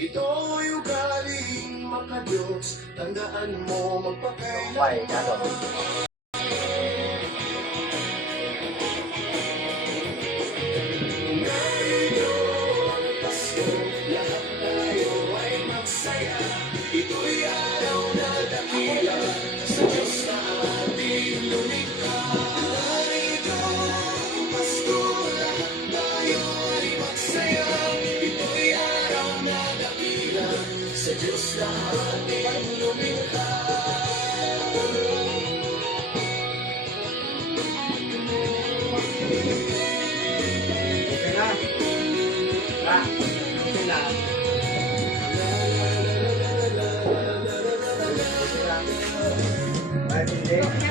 Ito'y ugaling makadiyos, tandaan mo magpakailanman. Ngayon, Pasko, lahat tayo ay magsaya. Ito'y araw na dakila sa Diyos na ating lumikha. Ngayon, Pasko, lahat tayo ay magsaya. Ito'y araw na dakila sa Diyos na ating lumikha. Ay, hindi.